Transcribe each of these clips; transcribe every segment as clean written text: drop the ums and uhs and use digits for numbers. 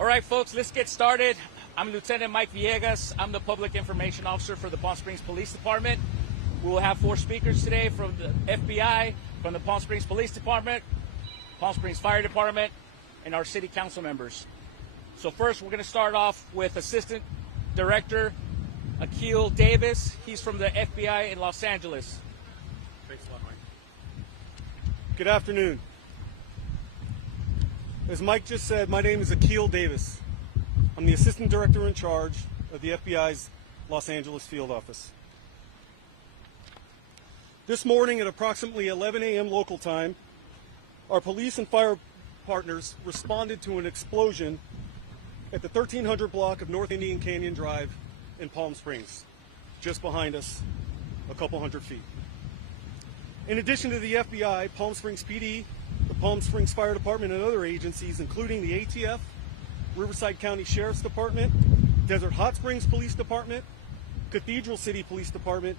All right, folks, let's get started. I'm Lieutenant Mike Villegas. I'm the Public Information Officer for the Palm Springs Police Department. We will have 4 speakers today from the FBI, from the Palm Springs Police Department, Palm Springs Fire Department, and our City Council members. So first, we're going to start off with Assistant Director Akil Davis. He's from the FBI in Los Angeles. Thanks a lot, Mike. Good afternoon. As Mike just said, my name is Akil Davis. I'm the Assistant Director in charge of the FBI's Los Angeles field office. This morning at approximately 11 a.m. local time, our police and fire partners responded to an explosion at the 1300 block of North Indian Canyon Drive in Palm Springs, just behind us, a couple hundred feet. In addition to the FBI, Palm Springs PD, the Palm Springs Fire Department, and other agencies, including the ATF, Riverside County Sheriff's Department, Desert Hot Springs Police Department, Cathedral City Police Department,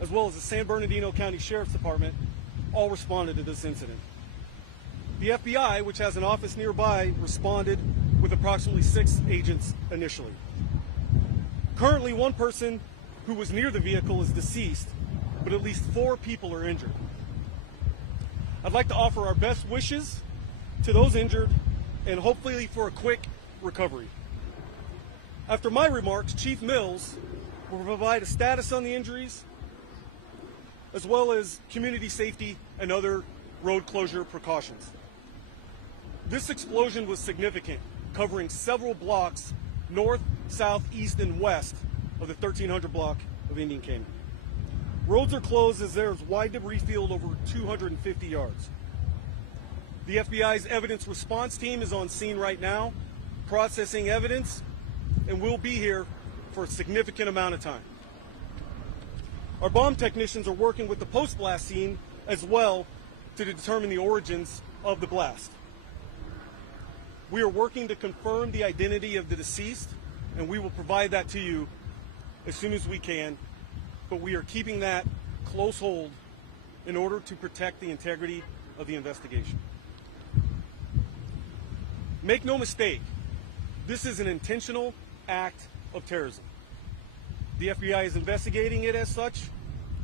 as well as the San Bernardino County Sheriff's Department, all responded to this incident. The FBI, which has an office nearby, responded with approximately 6 agents initially. Currently, 1 person who was near the vehicle is deceased, but at least 4 people are injured. I'd like to offer our best wishes to those injured and hopefully for a quick recovery. After my remarks, Chief Mills will provide a status on the injuries, as well as community safety and other road closure precautions. This explosion was significant, covering several blocks north, south, east, and west of the 1300 block of Indian Canyon. Roads are closed as there is wide debris field over 250 yards. The FBI's evidence response team is on scene right now, processing evidence, and will be here for a significant amount of time. Our bomb technicians are working with the post-blast scene as well to determine the origins of the blast. We are working to confirm the identity of the deceased, and we will provide that to you as soon as we can, but we are keeping that close hold in order to protect the integrity of the investigation. Make no mistake, this is an intentional act of terrorism. The FBI is investigating it as such.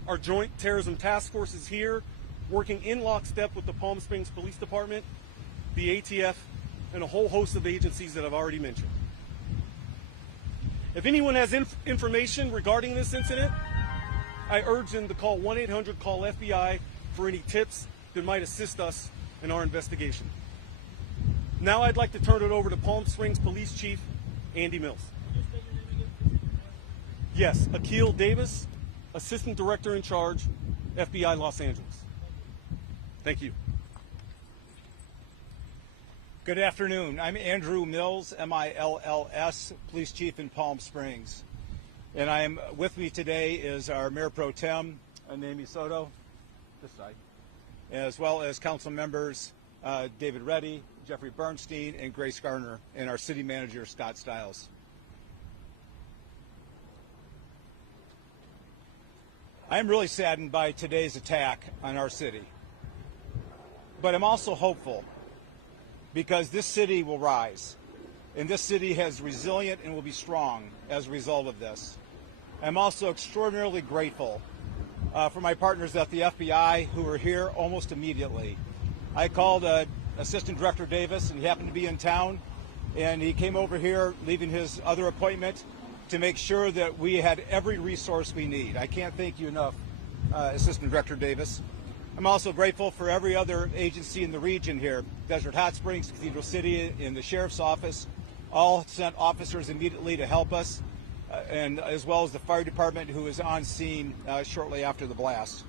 Our Joint Terrorism Task Force is here, working in lockstep with the Palm Springs Police Department, the ATF, and a whole host of agencies that I've already mentioned. If anyone has information regarding this incident, I urge them to call 1-800-CALL-FBI for any tips that might assist us in our investigation. Now I'd like to turn it over to Palm Springs Police Chief Andy Mills. Yes, Akil Davis, Assistant Director in Charge, FBI Los Angeles. Thank you. Good afternoon. I'm Andrew Mills, M-I-L-L-S, Police Chief in Palm Springs. And with me today is our Mayor Pro Tem, Naomi Soto, this side, as well as council members David Reddy, Jeffrey Bernstein, and Grace Garner, and our City Manager, Scott Stiles. I'm really saddened by today's attack on our city. But I'm also hopeful, because this city will rise, and this city is resilient and will be strong as a result of this. I'm also extraordinarily grateful for my partners at the FBI who were here almost immediately. I called Assistant Director Davis, and he happened to be in town, and he came over here, leaving his other appointment, to make sure that we had every resource we need. I can't thank you enough, Assistant Director Davis. I'm also grateful for every other agency in the region here. Desert Hot Springs, Cathedral City, and the Sheriff's Office all sent officers immediately to help us, and as well as the Fire Department, who was on scene shortly after the blast.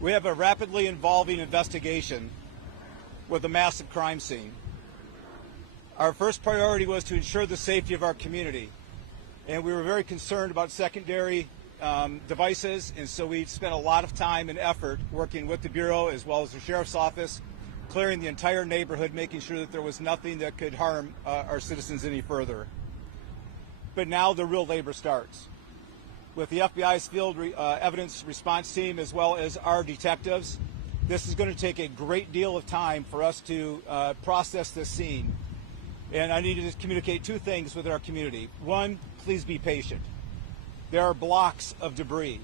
We have a rapidly evolving investigation with a massive crime scene. Our first priority was to ensure the safety of our community, and we were very concerned about secondary devices, and so we spent a lot of time and effort working with the Bureau as well as the Sheriff's Office, clearing the entire neighborhood, making sure that there was nothing that could harm our citizens any further. But now the real labor starts. With the FBI's field evidence response team as well as our detectives, This is going to take a great deal of time for us to process this scene. And I need to just communicate two things with our community. One, please be patient. There are blocks of debris,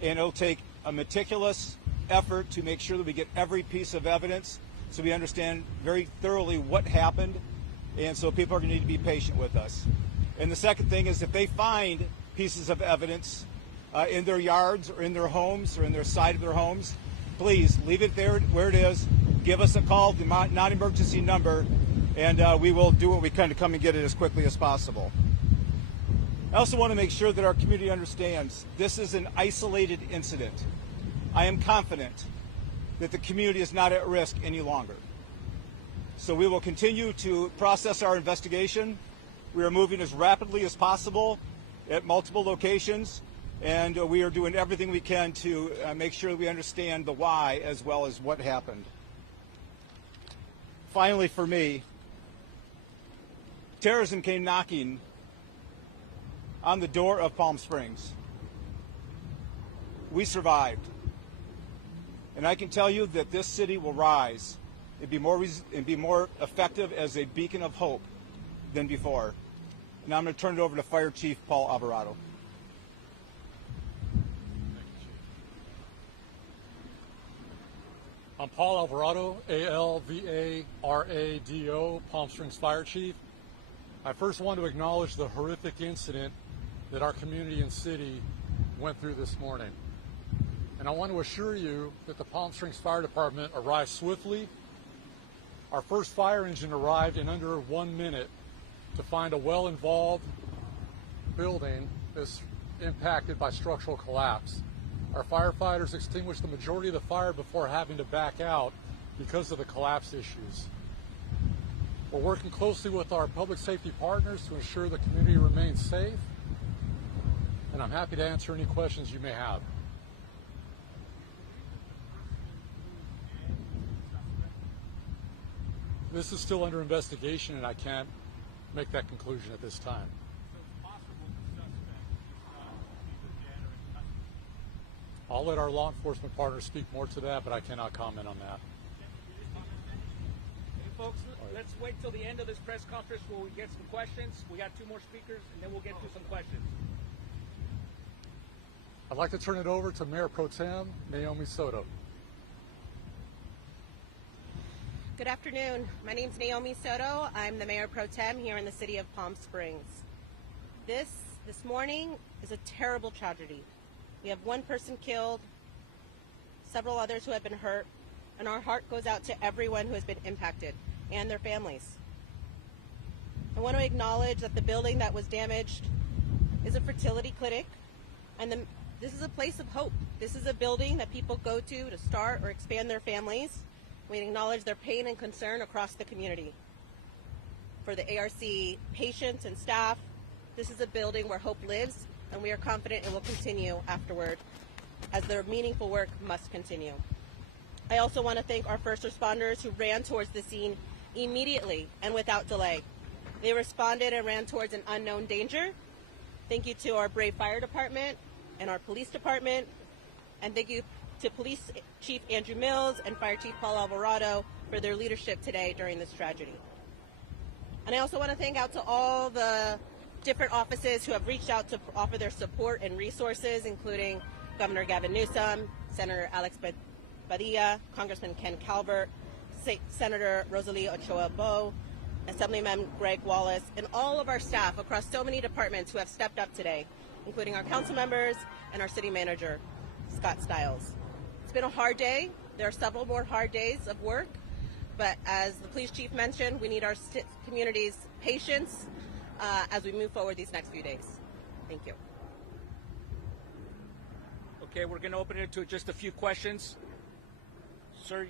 and it'll take a meticulous effort to make sure that we get every piece of evidence so we understand very thoroughly what happened, and so people are going to need to be patient with us. And the second thing is if they find pieces of evidence in their yards or in their homes or in their side of their homes, please leave it there where it is. Give us a call, the non-emergency number, and we will do what we can to come and get it as quickly as possible. I also want to make sure that our community understands this is an isolated incident. I am confident that the community is not at risk any longer. So we will continue to process our investigation. We are moving as rapidly as possible at multiple locations, and we are doing everything we can to make sure that we understand the why as well as what happened. Finally, for me, terrorism came knocking on the door of Palm Springs. We survived. And I can tell you that this city will rise and be more effective as a beacon of hope than before. And I'm going to turn it over to Fire Chief Paul Alvarado. I'm Paul Alvarado, A-L-V-A-R-A-D-O, Palm Springs Fire Chief. I first want to acknowledge the horrific incident that our community and city went through this morning. And I want to assure you that the Palm Springs Fire Department arrived swiftly. Our first fire engine arrived in under 1 minute to find a well-involved building that's impacted by structural collapse. Our firefighters extinguished the majority of the fire before having to back out because of the collapse issues. We're working closely with our public safety partners to ensure the community remains safe, and I'm happy to answer any questions you may have. This is still under investigation, and I can't make that conclusion at this time. I'll let our law enforcement partners speak more to that, but I cannot comment on that. Hey folks, let's wait till the end of this press conference where we get some questions. We got 2 more speakers, and then we'll get to some questions. I'd like to turn it over to Mayor Pro Tem Naomi Soto. Good afternoon. My name is Naomi Soto. I'm the Mayor Pro Tem here in the city of Palm Springs. This morning is a terrible tragedy. We have 1 person killed, several others who have been hurt, and our heart goes out to everyone who has been impacted and their families. I want to acknowledge that the building that was damaged is a fertility clinic, and this is a place of hope. This is a building that people go to start or expand their families. We acknowledge their pain and concern across the community. For the ARC patients and staff, this is a building where hope lives, and we are confident it will continue afterward, as their meaningful work must continue. I also want to thank our first responders who ran towards the scene immediately and without delay. They responded and ran towards an unknown danger. Thank you to our brave fire department and our police department, and thank you to Police Chief Andrew Mills and Fire Chief Paul Alvarado for their leadership today during this tragedy. And I also want to thank out to all the different offices who have reached out to offer their support and resources, including Governor Gavin Newsom, Senator Alex Padilla, Congressman Ken Calvert, Senator Rosalie Ochoa-Bo, Assemblyman Greg Wallace, and all of our staff across so many departments who have stepped up today, including our council members and our city manager, Scott Stiles. It's been a hard day. There are several more hard days of work, but as the police chief mentioned, we need our community's patience as we move forward these next few days. Thank you. Okay, we're going to open it to just a few questions. Sir.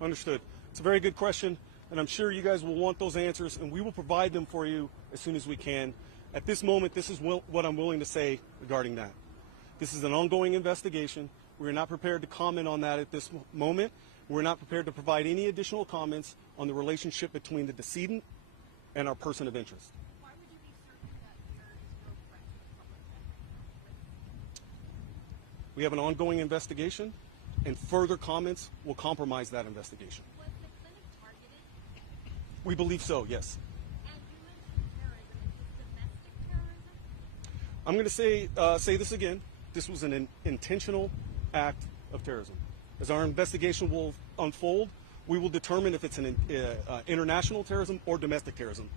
Understood. It's a very good question, and I'm sure you guys will want those answers, and we will provide them for you as soon as we can. At this moment, this is what I'm willing to say regarding that. This is an ongoing investigation. We're not prepared to comment on that at this moment. We're not prepared to provide any additional comments on the relationship between the decedent and our person of interest. Why would you be certain that there is no threat to the public then? We have an ongoing investigation, and further comments will compromise that investigation. Was the clinic targeted? We believe so, yes. And you mentioned terrorism. Is this domestic terrorism? I'm going to say this again. This was an intentional act of terrorism. As our investigation will unfold, we will determine if it's an international terrorism or domestic terrorism.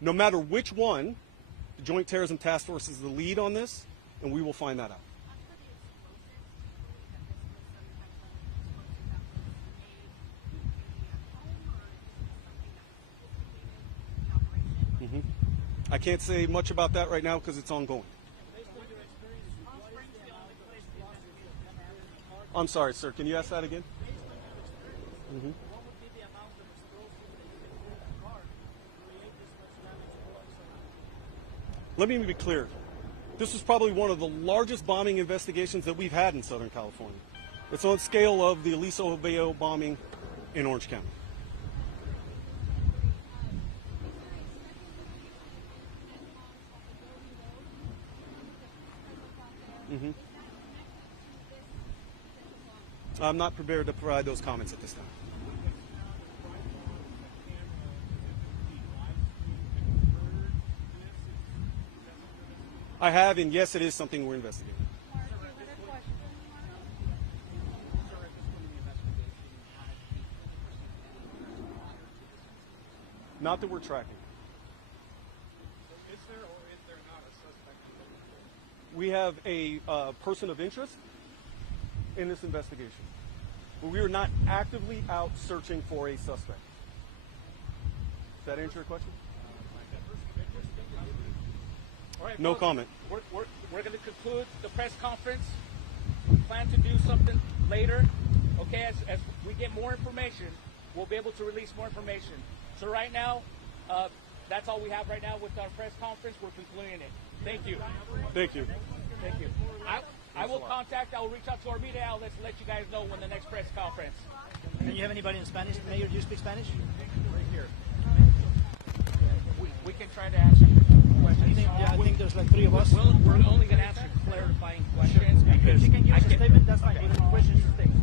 No matter which one, the Joint Terrorism Task Force is the lead on this, and we will find that out. For the explosives, do you believe that this was some kind of explosive that was made in a home, or is this something that was sophisticated in the operation? I can't say much about that right now because it's ongoing. I'm sorry, sir. Can you ask that again? Mm-hmm. Let me be clear. This was probably one of the largest bombing investigations that we've had in Southern California. It's on scale of the Aliso Obeo bombing in Orange County. Mm-hmm. I'm not prepared to provide those comments at this time. I have, and yes, it is something we're investigating. Not that we're tracking. Is there or is there not a suspect? We have a person of interest in this investigation. But we are not actively out searching for a suspect. Does that answer your question? All right, No folks, comment. We're going to conclude the press conference. We plan to do something later. Okay, as we get more information, we'll be able to release more information. So right now, that's all we have right now with our press conference. We're concluding it. Thank you. Thank you. Thank you. I will reach out to our media outlets and let you guys know when the next press conference. Do you have anybody in Spanish? Mayor, do you speak Spanish? Right here. We can try to answer questions. I think there's like 3 of us. We're only going to answer clarifying questions because If you can give us a I can. statement, that's fine. Even questions, statement.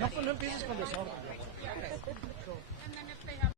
No, pues no empieces con desorden. And then if they have